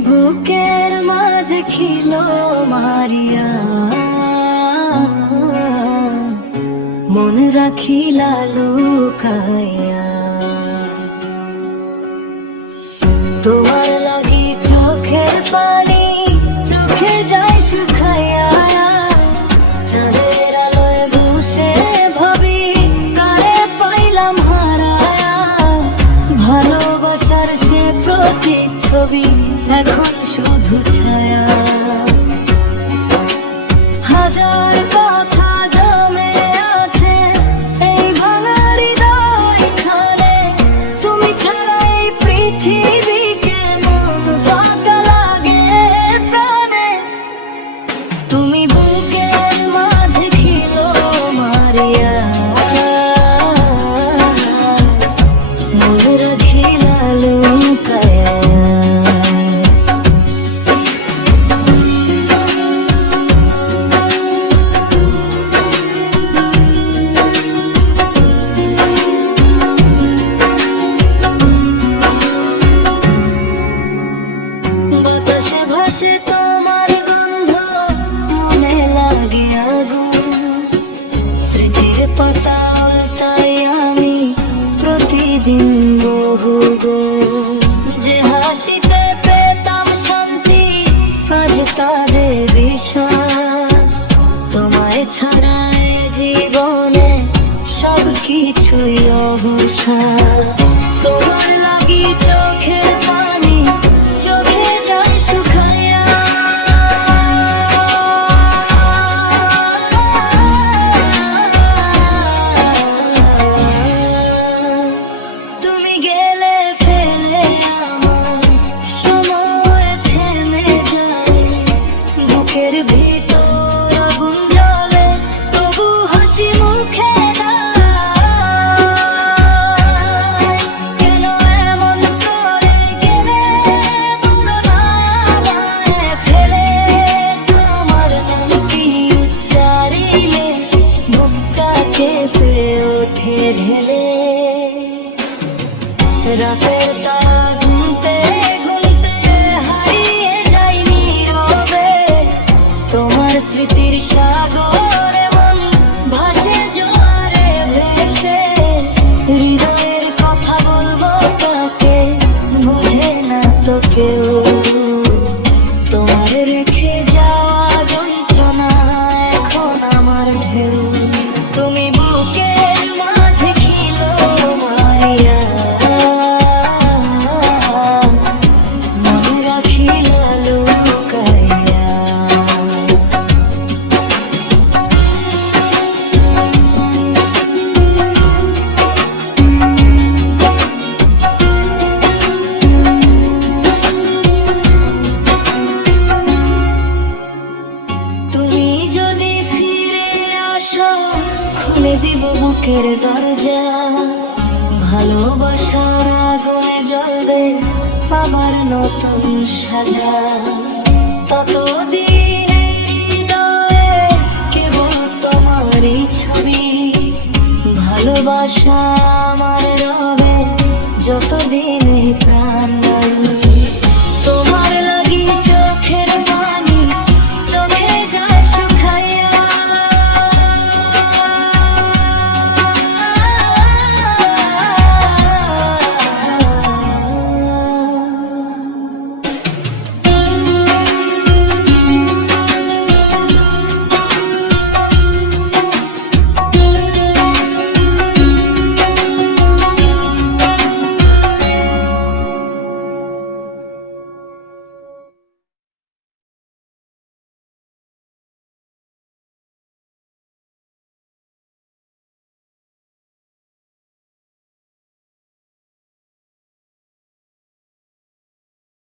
বুকের মাঝে খিলো মারিয়া। মন রাখিলা লুকাইয়া। তোমার বাতাসে তোমার গন্ধ, মনে লাগে আগুন। স্মৃতির পাতা আমি প্রতিদিন বহু। যে হাসিতে পেতাম শান্তি, আজ তাদের বিষয় তোমায় ছাড়া এ জীবনে সব কিছুই অবসাদ। রাতের তারা গুনতে গুনতে হারিয়ে যাই নীরবে। তোমার স্মৃতির সাগরে মন ভাসে জোয়ারে ভেসে। হৃদয়ের কথা বলব তাকে বুঝে না তো কেউ। তোমার রেখে যাওয়া যন্ত্রণা এখন আমার ঢেউ। তুমি বুকের বুকের দরজা, ভালোবাসার আগুনে জ্বলবে আবার নতুন সাজা। ততদিন হৃদয়ে কেবল তোমারই ছবি, ভালোবাসা আমার রবে যতদিন প্রাণ